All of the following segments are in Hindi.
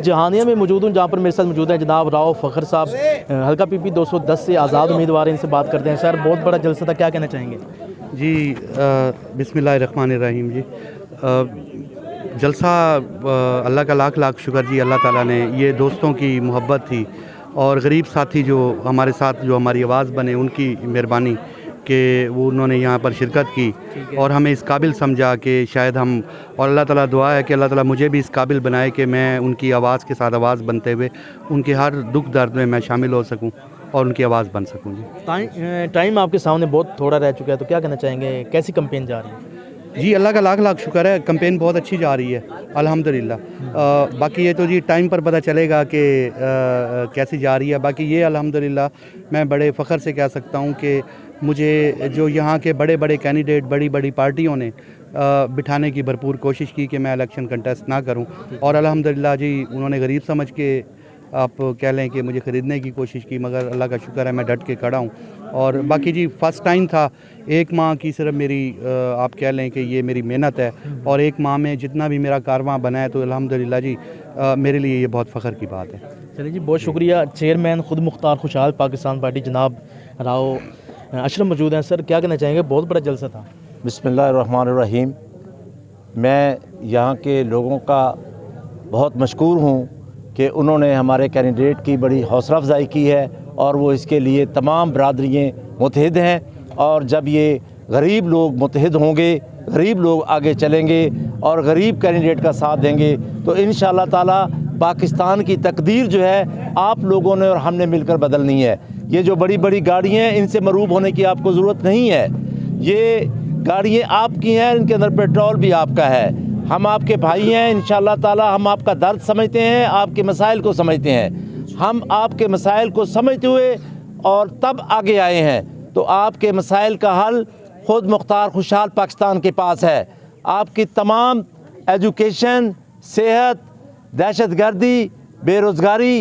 जहानिया में मौजूद हूँ, जहाँ पर मेरे साथ मौजूद हैं जनाब राव फ़खर साहब, हल्का PP 210 से आज़ाद उम्मीदवार हैं। इनसे बात करते हैं। सर, बहुत बड़ा जलसा था, क्या कहना चाहेंगे? जी बिस्मिल्लाहिर्रहमानिर्रहीम जी। जलसा अल्लाह का लाख लाख शुक्र जी, अल्लाह ताला ने ये दोस्तों की मोहब्बत थी और गरीब साथी जो हमारे साथ जो हमारी आवाज़ बने, उनकी मेहरबानी कि वो उन्होंने यहाँ पर शिरकत की और हमें इस काबिल समझा कि शायद हम, और अल्लाह ताला दुआ है कि अल्लाह ताला मुझे भी इस काबिल बनाए कि मैं उनकी आवाज़ के साथ आवाज़ बनते हुए उनके हर दुख दर्द में मैं शामिल हो सकूँ और उनकी आवाज़ बन सकूँ जी। टाइम आपके सामने बहुत थोड़ा रह चुका है, तो क्या कहना चाहेंगे, कैसी कैंपेन जा रही है? जी अल्लाह का लाख लाख शुक्र है, कैंपेन बहुत अच्छी जा रही है अल्हम्दुलिल्लाह। बाकी ये तो जी टाइम पर पता चलेगा कि कैसी जा रही है। बाकी ये अल्हम्दुलिल्लाह मैं बड़े फ़ख्र से कह सकता हूँ कि मुझे जो यहाँ के बड़े बड़े कैंडिडेट बड़ी बड़ी पार्टियों ने बिठाने की भरपूर कोशिश की कि मैं इलेक्शन कंटेस्ट ना करूँ, और अल्हम्दुलिल्लाह जी उन्होंने गरीब समझ के, आप कह लें कि मुझे ख़रीदने की कोशिश की, मगर अल्लाह का शुक्र है मैं डट के खड़ा हूँ। और बाकी जी फ़र्स्ट टाइम था, एक माह की सिर्फ मेरी आप कह लें कि ये मेरी मेहनत है, और एक माह में जितना भी मेरा कारवां बना है तो अल्हम्दुलिल्लाह जी मेरे लिए ये बहुत फ़ख्र की बात है। चलिए जी, बहुत शुक्रिया। चेयरमैन खुद मुख्तार खुशहाल पाकिस्तान पार्टी जनाब राव अशरफ मौजूद हैं। सर, क्या कहना चाहेंगे, बहुत बड़ा जलसा था? बिस्मिल्लाहिर्रहमानिर्रहीम। मैं यहाँ के लोगों का बहुत मशकूर हूँ कि उन्होंने हमारे कैंडिडेट की बड़ी हौसला अफजाई की है और वो इसके लिए तमाम बरादरियाँ मुतहद हैं। और जब ये गरीब लोग मुतहद होंगे, गरीब लोग आगे चलेंगे और गरीब कैंडिडेट का साथ देंगे तो इंशाअल्लाह ताला पाकिस्तान की तकदीर जो है आप लोगों ने और हमने मिलकर बदलनी है। ये जो बड़ी बड़ी गाड़ियाँ हैं, इनसे मरूब होने की आपको ज़रूरत नहीं है। ये गाड़ियाँ आपकी हैं, इनके अंदर पेट्रोल भी आपका है। हम आपके भाई हैं, इंशाअल्लाह ताला हम आपका दर्द समझते हैं, आपके मसाइल को समझते हैं। हम आपके मसाइल को समझते हुए और तब आगे आए हैं। तो आपके मसाइल का हल ख़ुद मुख्तार खुशहाल पाकिस्तान के पास है। आपकी तमाम एजुकेशन, सेहत, दहशतगर्दी, बेरोज़गारी,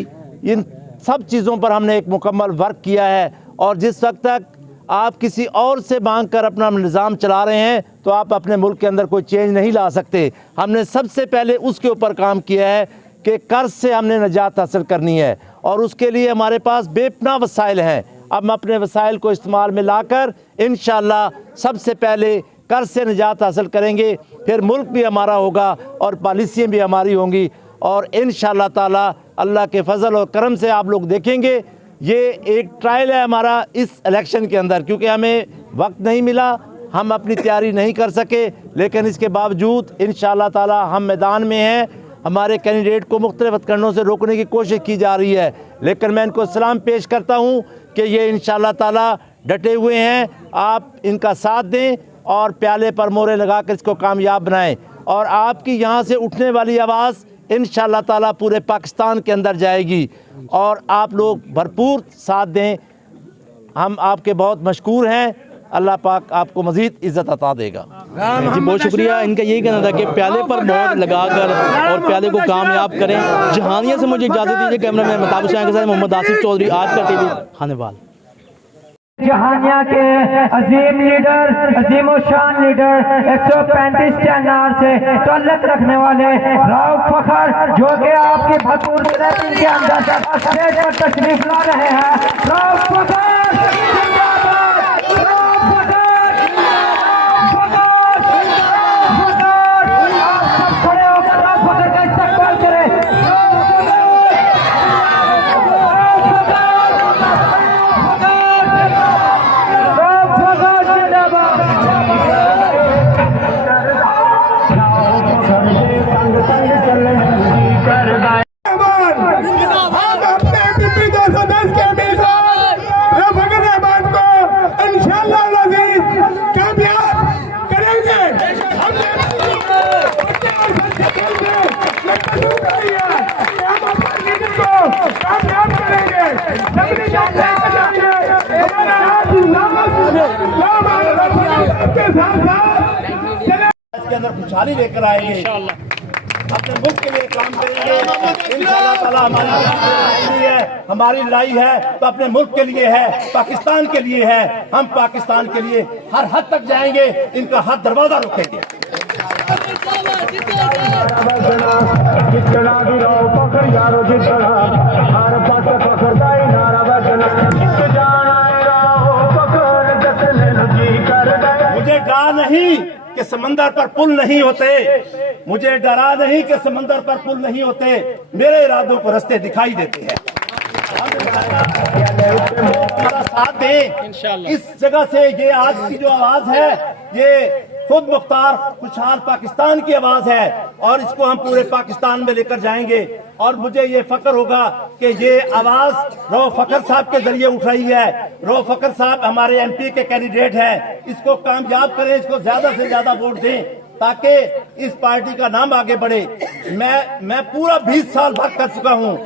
इन सब चीज़ों पर हमने एक मुकम्मल वर्क किया है। और जिस वक्त तक आप किसी और से मांग कर अपना निज़ाम चला रहे हैं तो आप अपने मुल्क के अंदर कोई चेंज नहीं ला सकते। हमने सबसे पहले उसके ऊपर काम किया है कि कर्ज से हमने निजात हासिल करनी है, और उसके लिए हमारे पास बेपनाह वसाइल हैं। अब हम अपने वसाइल को इस्तेमाल में लाकर इंशाअल्लाह सबसे पहले कर्ज से निजात हासिल करेंगे, फिर मुल्क भी हमारा होगा और पॉलिसियाँ भी हमारी होंगी। और इंशाअल्लाह ताला अल्लाह के फजल और करम से आप लोग देखेंगे, ये एक ट्रायल है हमारा इस इलेक्शन के अंदर, क्योंकि हमें वक्त नहीं मिला, हम अपनी तैयारी नहीं कर सके, लेकिन इसके बावजूद इंशाअल्लाह ताला हम मैदान में हैं। हमारे कैंडिडेट को मुख्तलिफ हथकंडों से रोकने की कोशिश की जा रही है, लेकिन मैं इनको सलाम पेश करता हूँ कि ये इंशाअल्लाह ताला डटे हुए हैं। आप इनका साथ दें और प्याले पर मोहरें लगा कर इसको कामयाब बनाएं। और आपकी यहाँ से उठने वाली आवाज़ इंशाअल्लाह ताला पूरे पाकिस्तान के अंदर जाएगी, और आप लोग भरपूर साथ दें। हम आपके बहुत मशकूर हैं। अल्लाह पाक आपको मज़ीद इज़्ज़त अता देगा। जी बहुत शुक्रिया। इनका यही कहना था कि प्याले पर मोहर लगाकर और प्याले को कामयाब करें। जहानिया से मुझे इजाज़त दीजिए। कैमरा मैन महताब हुसैन के साथ मोहम्मद आसिफ चौधरी, आज का TV खानेवाल। जहानिया के अजीम लीडर, अजीम शान लीडर, 135 चैनार से ताल्लुक रखने वाले राव फ़खर, जो कि आपकी भरपूर के अंदर स्टेज पर तशरीफ ला रहे हैं। राव फ़खर जिंदाबाद, राव फ़खर जिंदाबाद, आप सब खड़े होकर राव फ़खर का इस्तकबाल करें। इसके अंदर खुशहाली लेकर आएंगे, अपने मुल्क के लिए काम करेंगे इंशाअल्लाह ताला। हमारी लड़ाई है तो अपने मुल्क के लिए है, पाकिस्तान के लिए है। हम पाकिस्तान के लिए हर हद तक जाएंगे, इनका हर दरवाजा रोकेंगे। जितना गिराओ पकड़ यारो जितना हर पास पकड़ता ही नारा बजना जाना राहो पकड़ जतने जी कर गए। मुझे डरा नहीं कि समंदर पर पुल नहीं होते, मुझे डरा नहीं कि समंदर पर पुल नहीं होते, मेरे इरादों को रास्ते दिखाई देते हैं। हमारा साथ दें। इस जगह से ये आज की जो आवाज है ये खुद मुख्तार खुशहाल पाकिस्तान की आवाज है और इसको हम पूरे पाकिस्तान में लेकर जाएंगे। और मुझे ये फख्र होगा कि ये आवाज रऊफ फखर साहब के जरिए उठ रही है। रऊफ फखर साहब हमारे MP के कैंडिडेट हैं, इसको कामयाब करें, इसको ज्यादा से ज्यादा वोट दें ताकि इस पार्टी का नाम आगे बढ़े। मैं पूरा 20 साल भर कर चुका हूं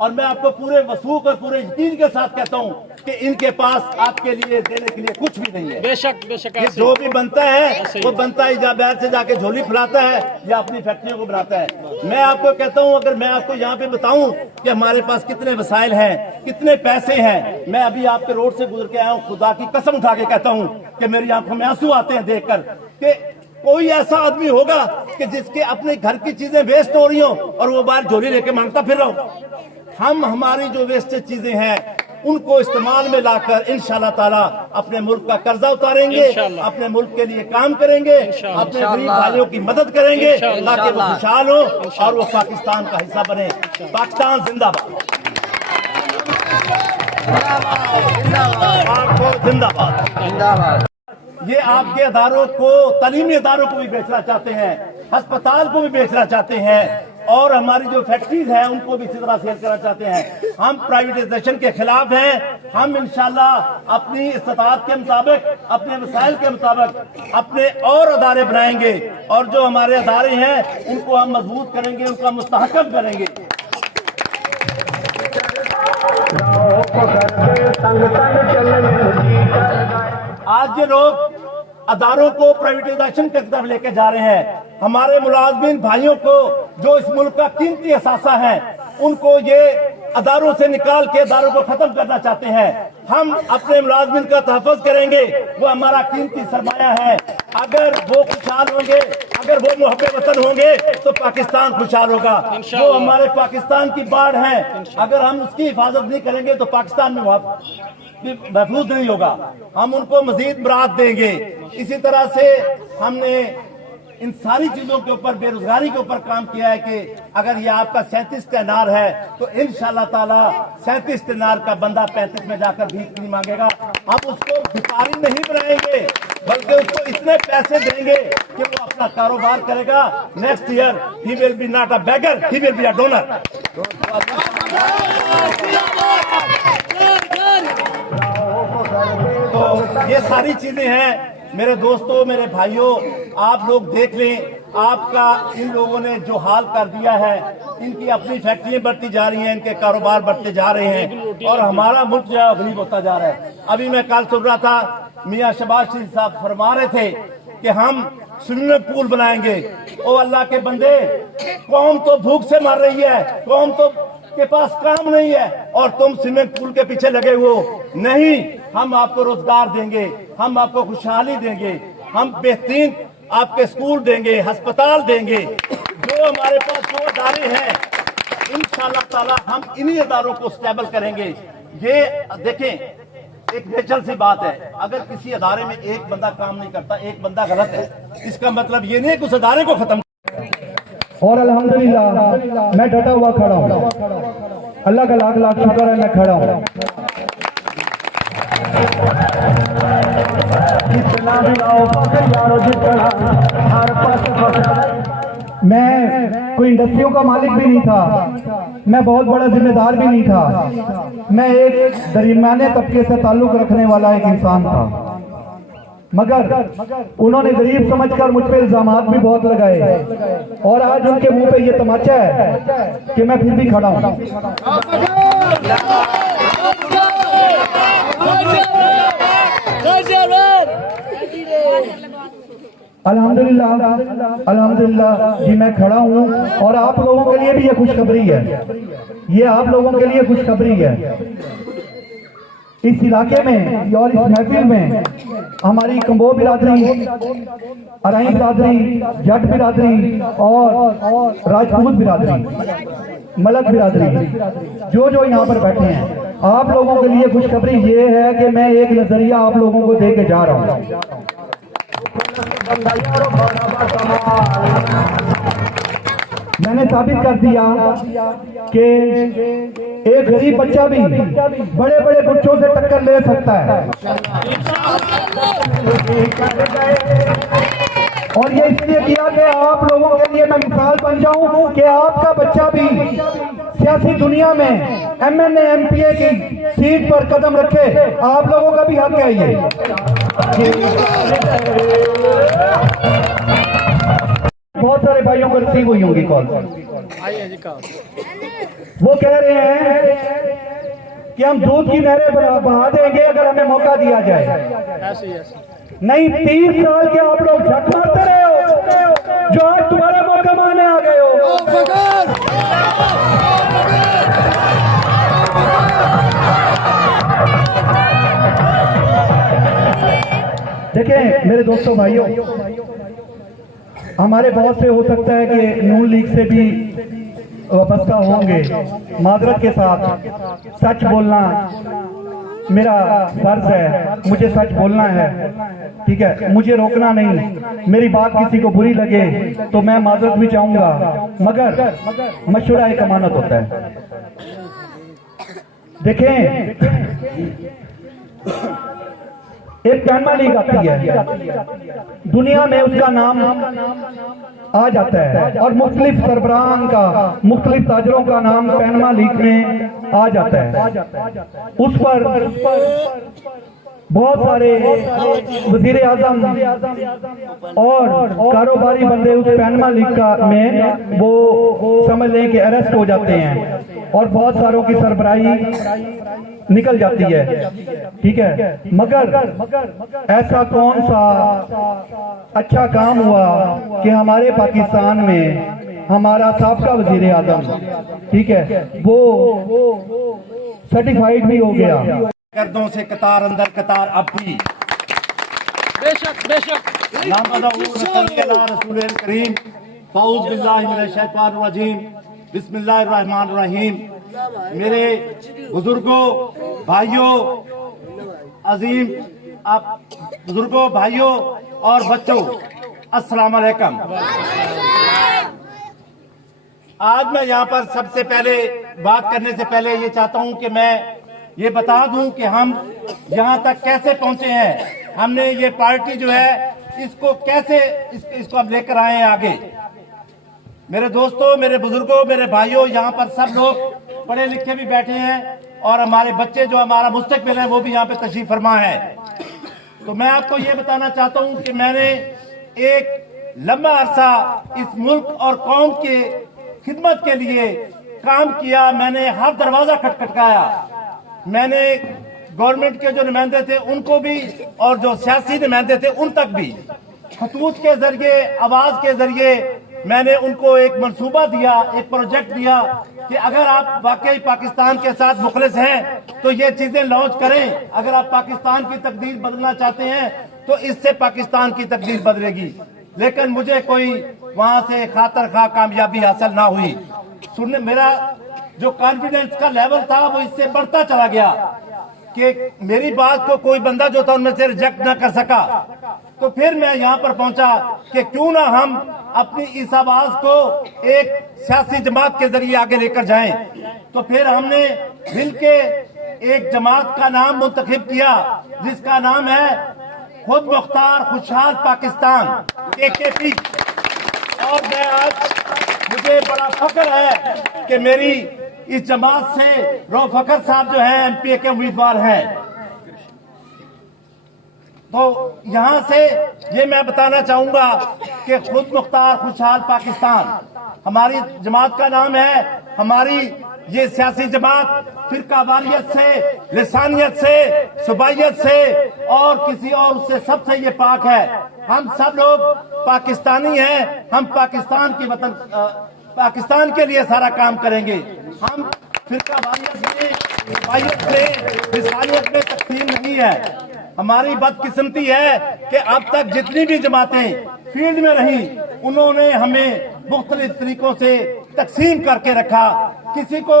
और मैं आपको पूरे वसूख और पूरे यकीन के साथ कहता हूं कि इनके पास आपके लिए देने के लिए कुछ भी नहीं है। बेशक ये जो भी बनता है वो बनता है या बैर से जाके झोली फैलाता है या अपनी फैक्ट्रियों को बनाता है। मैं आपको कहता हूं, अगर मैं आपको यहाँ पे बताऊं कि हमारे पास कितने वसाइल हैं, कितने पैसे हैं, मैं अभी आपके रोड से गुजर के आया हूँ, खुदा की कसम उठा के कहता हूँ कि मेरी आंखों में आंसू आते हैं देखकर कि कोई ऐसा आदमी होगा कि जिसके अपने घर की चीजें वेस्ट हो रही हो और वो बाहर झोली लेके मांगता फिर रहा हो। हम हमारी जो वेस्टेज चीजें हैं उनको इस्तेमाल में लाकर इंशाल्लाह ताला अपने मुल्क का कर्जा उतारेंगे, अपने मुल्क के लिए काम करेंगे, अपने गरीब भाइयों की मदद करेंगे ताकि वो खुशहाल हो और वो पाकिस्तान का हिस्सा बने। पाकिस्तान जिंदाबाद, जिंदाबाद। ये आपके अदारों को, तालीमी अदारों को भी बेचना चाहते हैं, अस्पताल को भी बेचना चाहते हैं और हमारी जो फैक्ट्रीज हैं उनको भी इसी तरह सेल करना चाहते हैं। हम प्राइवेटाइजेशन के खिलाफ हैं। हम इंशाल्लाह अपनी इस्तात के मुताबिक, अपने वसाइल के मुताबिक अपने और अदारे बनाएंगे और जो हमारे अदारे हैं उनको हम मजबूत करेंगे, उनका मुस्तहकम करेंगे। आज ये लोग अदारों को प्राइवेटाइजेशन की तरफ लेके जा रहे हैं। हमारे मुलाजमीन भाइयों को जो इस मुल्क का कीमती असासा है उनको ये अदारों से निकाल के अदारों को खत्म करना चाहते हैं। हम अपने मुलाजमीन का तहफ़्फ़ुज़ करेंगे, वो हमारा कीमती सरमाया है। अगर वो खुशहाल होंगे, अगर वो मुहब्बे वतन होंगे तो पाकिस्तान खुशहाल होगा। वो हमारे पाकिस्तान की बाढ़ है, अगर हम उसकी हिफाजत नहीं करेंगे तो पाकिस्तान में महफूज नहीं होगा। हम उनको मजीद मराद देंगे। इसी तरह से हमने इन सारी चीजों के ऊपर, बेरोजगारी के ऊपर काम किया है कि अगर ये आपका 37 तैनार है तो इंशाल्लाह ताला 37 तैनार का बंदा 35 में जाकर भीख नहीं मांगेगा। हम उसको भिखारी नहीं बनाएंगे बल्कि उसको इतने पैसे देंगे कि वो अपना कारोबार करेगा। Next year he will be not a beggar, he will be a donor. तो ये सारी चीजें हैं मेरे दोस्तों, मेरे भाइयों, आप लोग देख लें। आपका इन लोगों ने जो हाल कर दिया है, इनकी अपनी फैक्ट्रियां बढ़ती जा रही हैं, इनके कारोबार बढ़ते जा रहे हैं और हमारा मुल्क जो है गरीब होता जा रहा है। अभी मैं कल सुन रहा था, मियां शहबाज शरीफ साहब फरमा रहे थे कि हम स्विमिंग पूल बनाएंगे। ओ अल्लाह के बंदे, कौम तो भूख से मर रही है, कौम तो के पास काम नहीं है और तुम स्विमिंग पूल के पीछे लगे हो। नहीं, हम आपको रोजगार देंगे, हम आपको खुशहाली देंगे, हम बेहतरीन आपके स्कूल देंगे, अस्पताल देंगे। जो हमारे पास जो अदारे हैं इंशाल्लाह ताला हम इन्हीं अदारों को स्टेबल करेंगे। ये देखें, एक नेचुरल सी बात है, अगर किसी अदारे में एक बंदा काम नहीं करता, एक बंदा गलत है, इसका मतलब ये नहीं है कि उस अदारे को खत्म। और अल्हम्दुलिल्लाह मैं डटा हुआ खड़ा हूँ। अल्लाह का लाख लाख शुक्र है, मैं खड़ा हूँ। मैं कोई इंडस्ट्रियों का मालिक भी नहीं था, मैं बहुत बड़ा जिम्मेदार भी नहीं था, मैं एक दरमियाने तबके से ताल्लुक रखने वाला एक इंसान था। मगर उन्होंने गरीब समझकर मुझ पे इल्जामात भी बहुत लगाए और आज उनके मुंह पे ये तमाचा है कि मैं फिर भी खड़ा हूँ। अल्हम्दुलिल्लाह जी मैं खड़ा हूँ और आप लोगों के लिए भी ये खुशखबरी है, ये आप लोगों के लिए खुशखबरी है। इस इलाके में और इस महफिल में हमारी कंबो बिरादरी, अराई बिरादरी, जट बिरादरी और राजपूत बिरादरी, मलक बिरादरी, जो यहाँ पर बैठे हैं, आप लोगों के लिए खुशखबरी ये है कि मैं एक नजरिया आप लोगों को दे के जा रहा हूँ। मैंने साबित कर दिया कि एक गरीब बच्चा भी बड़े बड़े बच्चों से टक्कर ले सकता है, और ये इसलिए किया कि आप लोगों के लिए मैं मिसाल बन जाऊं कि आपका बच्चा भी सियासी दुनिया में MNA MPA की सीट पर कदम रखे। आप लोगों का भी हक है ये। बहुत सारे भाइयों को रिसीव हुई होंगी कॉल। वो कह रहे हैं कि हम दूध की नहरें बहा देंगे अगर हमें मौका दिया जाए। नहीं, 30 साल के आप लोग झक मारते रहे हो, जो आज तुम्हारा मौका मारने आ गए हो। देखें मेरे दोस्तों भाइयों, हमारे बहुत से हो सकता है कि नून लीग से भी वाबस्ता होंगे। माजरत के साथ सच बोलना मेरा फर्ज है, मुझे सच बोलना है, ठीक है, मुझे रोकना नहीं। मेरी बात किसी को बुरी लगे तो मैं माजरत भी चाहूंगा, मगर मशवरा एक अमानत होता है। देखें, एक पैनमा लीग आती है, दुनिया में उसका नाम आ जाता है और मुख्तलिफ सरबराहान का, मुख्तलिफ ताजरों का नाम पैनमा लीग में आ जाता है। उस पर बहुत सारे वजीर आजम और कारोबारी बंदे उस पैनमा लीग का में वो समझ लें कि अरेस्ट हो जाते हैं और बहुत सारों की सरबराही निकल जाती है, ठीक है। मगर ऐसा कौन सा अच्छा काम हुआ कि हमारे पाकिस्तान में हमारा साबका वजीर आजम, ठीक है, वो सर्टिफाइड भी हो गया। गर्दों से कतार अंदर कतार अब भी बेशक रसूल करीम फौज बिल्लाहि मिनश शैतानिर रजीम बिस्मिल्लाहिर रहमानिर रहीम। मेरे बुजुर्गों, भाइयों, अजीम आप बुजुर्गों, भाइयों और बच्चों, अस्सलाम वालेकुम। आज मैं यहाँ पर सबसे पहले बात करने से पहले ये चाहता हूँ कि मैं ये बता दूं कि हम यहाँ तक कैसे पहुंचे हैं। हमने ये पार्टी जो है इसको कैसे इसको हम लेकर आए हैं आगे। मेरे दोस्तों, मेरे बुजुर्गों, मेरे भाइयों, यहाँ पर सब लोग पढ़े लिखे भी बैठे हैं और हमारे बच्चे जो हमारा मुस्तकबिल है वो भी यहाँ पे तशरीफ फरमा है। तो मैं आपको ये बताना चाहता हूँ कि मैंने एक लंबा अरसा इस मुल्क और कौम के खिदमत के लिए काम किया। मैंने हर दरवाजा खटखटाया। मैंने गवर्नमेंट के जो नुमाइंदे थे उनको भी और जो सियासी नुमाइंदे थे उन तक भी खतूत के जरिए, आवाज के जरिए मैंने उनको एक मंसूबा दिया, एक प्रोजेक्ट दिया कि अगर आप वाकई पाकिस्तान के साथ मुखलिस हैं तो ये चीजें लॉन्च करें। अगर आप पाकिस्तान की तकदीर बदलना चाहते हैं तो इससे पाकिस्तान की तकदीर बदलेगी। लेकिन मुझे कोई वहां से खातर खा कामयाबी हासिल ना हुई। सुनने मेरा जो कॉन्फिडेंस का लेवल था वो इससे बढ़ता चला गया कि मेरी बात को कोई बंदा जो था उनमें से रिजेक्ट ना कर सका। तो फिर मैं यहाँ पर पहुंचा कि क्यों ना हम अपनी इस आवाज को एक सियासी जमात के जरिए आगे लेकर जाएं। तो फिर हमने मिलके एक जमात का नाम मुंतखब किया जिसका नाम है खुद मुख्तार खुशहाल पाकिस्तान, KKP। और मैं आज मुझे बड़ा फख्र है कि मेरी इस जमात से रऊफ फखर साहब जो है MPA के उम्मीदवार हैं। तो यहाँ से ये मैं बताना चाहूंगा कि खुद मुख्तार खुशहाल पाकिस्तान हमारी जमात का नाम है। हमारी ये सियासी जमात फिरकावारियत से, लिसानियत से, सुबाइयत से और किसी और उससे सबसे ये पाक है। हम सब लोग पाकिस्तानी हैं। हम पाकिस्तान की वतन पाकिस्तान के लिए सारा काम करेंगे। हम फिरकावारियत में मिसालियत में तकसीम नहीं है। हमारी बदकिस्मती है कि अब तक जितनी भी जमातें फील्ड में रही उन्होंने हमें मुख्तलिफ तरीकों से तकसीम करके रखा। किसी को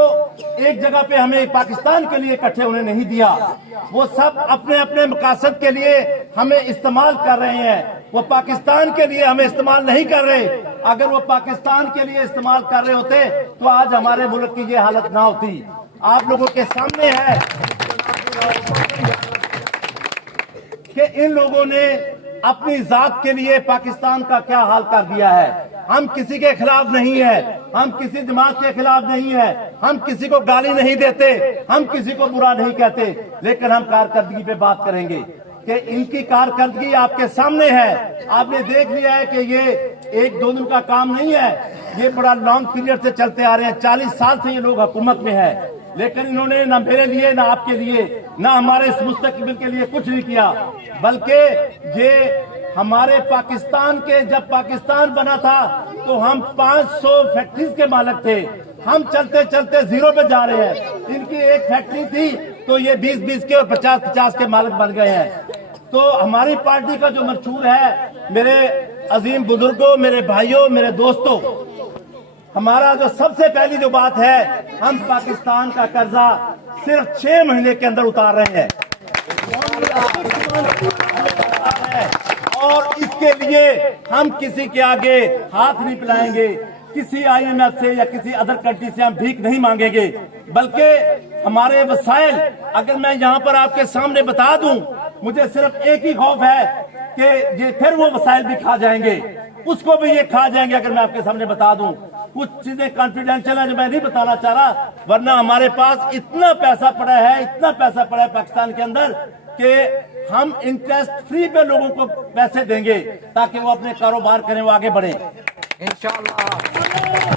एक जगह पे हमें पाकिस्तान के लिए इकट्ठे होने नहीं दिया। वो सब अपने अपने मकासद के लिए हमें इस्तेमाल कर रहे हैं। वो पाकिस्तान के लिए हमें इस्तेमाल नहीं कर रहे। अगर वो पाकिस्तान के लिए इस्तेमाल कर रहे होते तो आज हमारे मुल्क की ये हालत ना होती। आप लोगों के सामने है कि इन लोगों ने अपनी जात के लिए पाकिस्तान का क्या हाल कर दिया है। हम किसी के खिलाफ नहीं है, हम किसी जमात के खिलाफ नहीं है, हम किसी को गाली नहीं देते, हम किसी को बुरा नहीं कहते, लेकिन हम कारकर्दगी पे बात करेंगे कि इनकी कारकर्दगी आपके सामने है। आपने देख लिया है कि ये एक दो दिन का काम नहीं है, ये बड़ा लॉन्ग पीरियड से चलते आ रहे हैं। 40 साल से ये लोग हुकूमत में है, लेकिन इन्होंने ना मेरे लिए ना आपके लिए ना हमारे इस मुस्तकबिल के लिए कुछ नहीं किया। बल्कि ये हमारे पाकिस्तान के, जब पाकिस्तान बना था तो हम 500 फैक्ट्रीज के मालिक थे। हम चलते चलते जीरो पे जा रहे हैं। इनकी एक फैक्ट्री थी तो ये 20-20 के और 50-50 के मालिक बन गए हैं। तो हमारी पार्टी का जो मंशूर है, मेरे अजीम बुजुर्गों, मेरे भाइयों, मेरे दोस्तों, हमारा जो सबसे पहली जो बात है, हम पाकिस्तान का कर्जा सिर्फ 6 महीने के अंदर उतार रहे हैं और इसके लिए हम किसी के आगे हाथ नहीं फैलाएंगे। किसी IMF से या किसी अदर कंट्री से हम भीख नहीं मांगेंगे, बल्कि हमारे वसाइल अगर मैं यहाँ पर आपके सामने बता दूं, मुझे सिर्फ एक ही खौफ है कि ये फिर वो वसाइल भी खा जाएंगे, उसको भी ये खा जाएंगे। अगर मैं आपके सामने बता दूं, कुछ चीजें कॉन्फिडेंशियल है जो मैं नहीं बताना चाह रहा, वरना हमारे पास इतना पैसा पड़ा है, इतना पैसा पड़ा है पाकिस्तान के अंदर कि हम इंटरेस्ट फ्री पे लोगों को पैसे देंगे ताकि वो अपने कारोबार करें, वो आगे बढ़े इंशाअल्लाह।